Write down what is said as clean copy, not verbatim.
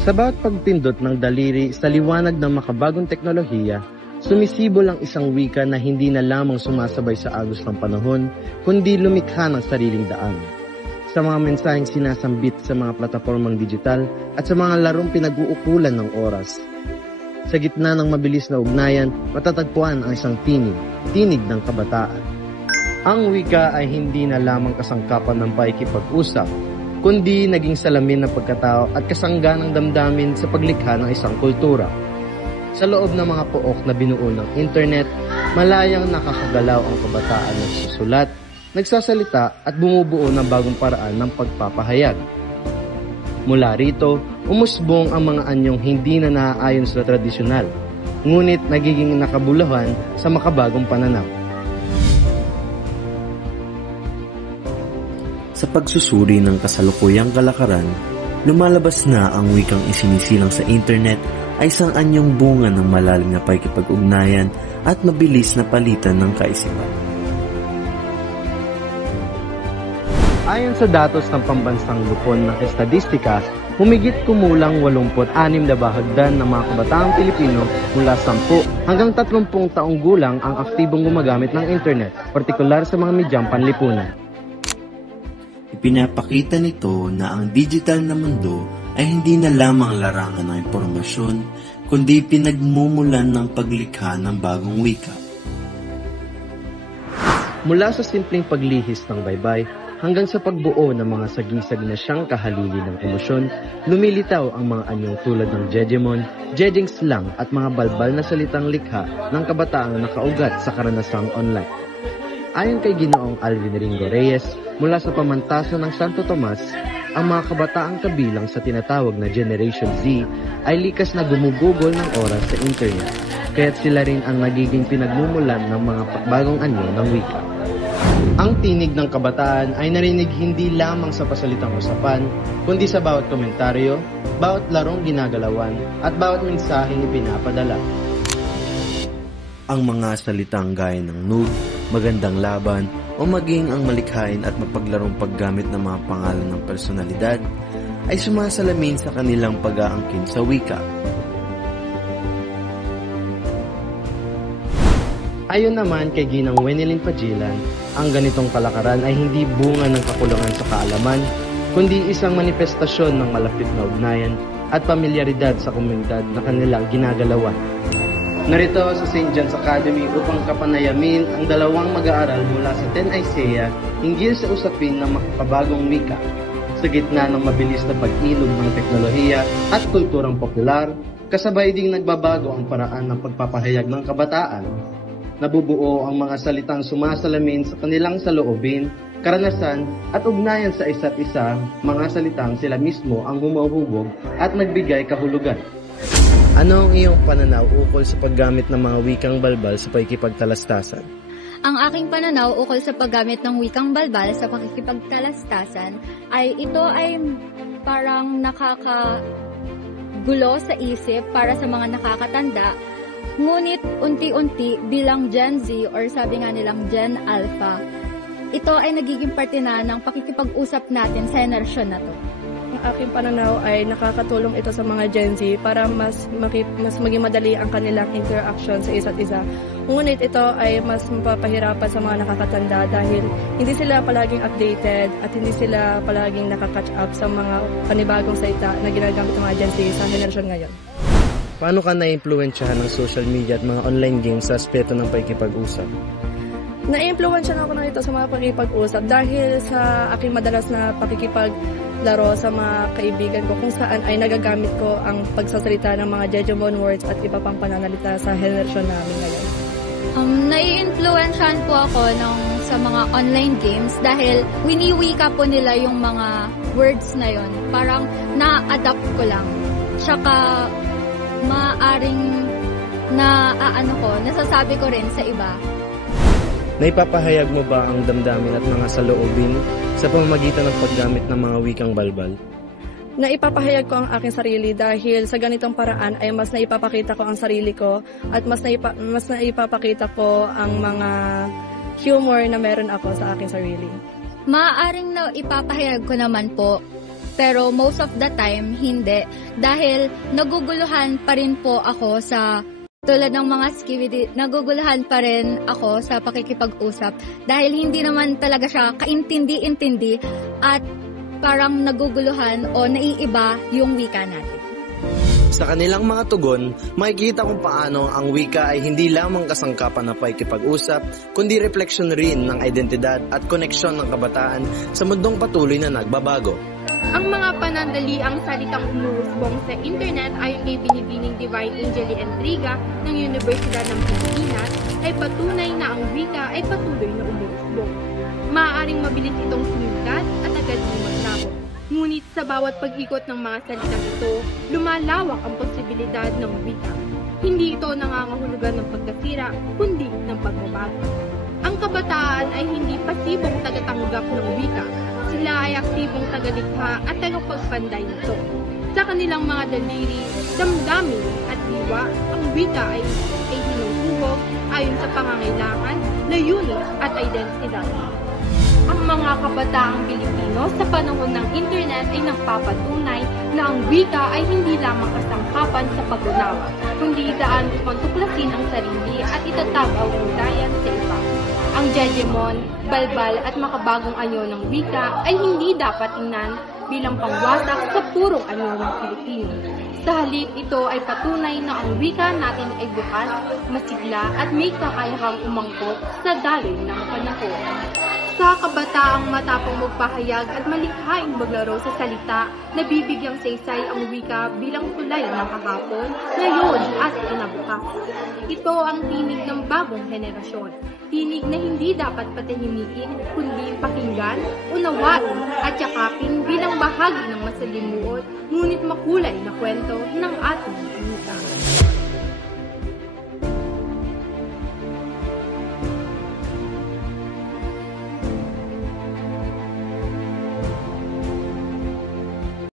Sa bawat pagpindot ng daliri sa liwanag ng makabagong teknolohiya, sumisibol ang isang wika na hindi na lamang sumasabay sa agos ng panahon, kundi lumikha ng sariling daan. Sa mga mensaheng sinasambit sa mga platapormang digital at sa mga larong pinag-uukulan ng oras. Sa gitna ng mabilis na ugnayan, matatagpuan ang isang tinig ng kabataan. Ang wika ay hindi na lamang kasangkapan ng pakikipag-usap, kundi naging salamin ng pagkatao at kasangga ng damdamin sa paglikha ng isang kultura. Sa loob ng mga pook na binuo ng internet, malayang nakakagalaw ang kabataan ng susulat, nagsasalita at bumubuo ng bagong paraan ng pagpapahayag. Mula rito, umusbong ang mga anyong hindi na naaayon sa tradisyonal, ngunit nagiging nakabuluhan sa makabagong pananaw. Sa pagsusuri ng kasalukuyang kalakaran, lumalabas na ang wikang isinisilang sa internet ay isang anyong bunga ng malalim na pakikipag-ugnayan at mabilis na palitan ng kaisipan. Ayon sa datos ng pambansang lupon ng estadistika, humigit kumulang 86 na bahagdan ng mga kabataang Pilipino mula 10 hanggang 30 taong gulang ang aktibong gumagamit ng internet, partikular sa mga medyang panlipunan. Ipinapakita nito na ang digital na mundo ay hindi na lamang larangan ng impormasyon, kundi pinagmumulan ng paglikha ng bagong wika. Mula sa simpleng paglihis ng baybay hanggang sa pagbuo ng mga sagisag na siyang kahalili ng emosyon, lumilitaw ang mga anyong tulad ng Jejemon, Jejing slang at mga balbal na salitang likha ng kabataang nakaugat sa karanasang online. Ayon kay Ginoong Alvin Ringo Reyes, mula sa pamantasan ng Santo Tomas, ang mga kabataang kabilang sa tinatawag na Generation Z ay likas na gumugugol ng oras sa internet, kaya't sila rin ang nagiging pinagmumulan ng mga bagong anyo ng wika. Ang tinig ng kabataan ay narinig hindi lamang sa pasalitang usapan, kundi sa bawat komentaryo, bawat larong ginagalawan, at bawat mensaheng ipinapadala. Ang mga salitang gaya ng nude, magandang laban, o maging ang malikhain at mapaglarong paggamit ng mga pangalan ng personalidad ay sumasalamin sa kanilang pag-aangkin sa wika. Ayon naman kay Ginang Wenilyn Pagilan, ang ganitong kalakaran ay hindi bunga ng kakulangan sa kaalaman, kundi isang manifestasyon ng malapit na ugnayan at pamilyaridad sa komunidad na kanilang ginagalawan. Narito sa St. John's Academy upang kapanayamin ang dalawang mag-aaral mula sa Ten Isaiah hinggil sa usapin ng makabagong wika. Sa gitna ng mabilis na pag-ilog ng teknolohiya at kulturang popular, kasabay ding nagbabago ang paraan ng pagpapahayag ng kabataan. Nabubuo ang mga salitang sumasalamin sa kanilang saloobin, karanasan at ugnayan sa isa't isa, mga salitang sila mismo ang humuhubog at nagbigay kahulugan. Ano ang iyong pananaw ukol sa paggamit ng mga wikang balbal sa pakikipagtalastasan? Ang aking pananaw ukol sa paggamit ng wikang balbal sa pakikipagtalastasan ay ito ay parang nakakagulo sa isip para sa mga nakakatanda. Ngunit unti-unti bilang Gen Z or sabi nga nilang Gen Alpha, ito ay nagiging parte na ng pakikipag-usap natin sa henerasyon na to. Ang aking pananaw ay nakakatulong ito sa mga Gen Z para mas maging madali ang kanilang interaction sa isa't isa. Ngunit ito ay mas mapapahirapan sa mga nakakatanda dahil hindi sila palaging updated at hindi sila palaging nakakatch up sa mga panibagong salita na ginagamit ng mga Gen Z sa henerasyon ngayon. Paano ka na-impluwensyahan ng social media at mga online games sa aspeto ng pakikipag-usap? Na-influensya na ako ng ito sa mga pakikipag-usap dahil sa aking madalas na pakikipaglaro sa mga kaibigan ko kung saan ay nagagamit ko ang pagsasalita ng mga Jejemon words at iba pang pananalita sa henerasyon namin ngayon. Nai-influensyahan po ako sa mga online games dahil winiwika po nila yung mga words na yon. Parang na-adapt ko lang. Tsaka maaring nasasabi ko rin sa iba. Naipapahayag mo ba ang damdamin at mga saloobin sa pamamagitan ng paggamit ng mga wikang balbal? Naipapahayag ko ang aking sarili dahil sa ganitong paraan ay mas naipapakita ko ang sarili ko at mas naipapakita ko ang mga humor na meron ako sa aking sarili. Maaaring na ipapahayag ko naman po Pero most of the time, hindi. Dahil naguguluhan pa rin po ako sa, tulad ng mga skibidi, naguguluhan pa rin ako sa pakikipag-usap. Dahil hindi naman talaga siya kaintindi-intindi at parang naguguluhan o naiiba yung wika natin. Sa kanilang mga tugon, makikita kung paano ang wika ay hindi lamang kasangkapan na pakikipag-usap, kundi refleksyon rin ng identidad at koneksyon ng kabataan sa mundong patuloy na nagbabago. Ang mga panandaliang salitang umuusbong sa internet ayon kay Binibining Divine Angeli Entriga ng Universidad ng Pilipinas ay patunay na ang wika ay patuloy na umuusbong. Maaaring mabilis itong sumikat at agad din maglaho. Ngunit sa bawat pag-ikot ng mga salitang ito, lumalawak ang posibilidad ng wika. Hindi ito nangangahulugan ng pagkasira, kundi ng pagbabago. Ang kabataan ay hindi pasibong tagatanggap ng wika. Sila ay aktibong tagalikha at tagapagpanday nito. Sa kanilang mga daliri, damdamin at diwa, ang wika ay hinuhubog ayon sa pangangailangan, layunin at identidad. Ang mga kabataang Pilipino sa panahon ng internet ay nagpapatunay na ang wika ay hindi lamang kasangkapan sa pag-unawa, kundi daan upang tuklasin ang sarili at itatag ang ugnayan sa iba. Ang hegemon, balbal at makabagong anyo ng wika ay hindi dapat tingnan bilang pangwasak sa purong anyo ng Pilipino. Sa halip, ito ay patunay na ang wika natin ay bukas, masigla at may kakayahang umangkot sa daloy ng panahon. Sa kabataang matapang magpahayag at malikhaing maglaro sa salita, nabibigyang saysay ang wika bilang tulay ng kahapon, ngayon at kinabukas. Ito ang tinig ng bagong henerasyon. Tinig na hindi dapat patahimikin, kundi pakinggan, unawain at yakapin bilang bahagi ng masalimuot, ngunit makulay na kwento ng ating wika.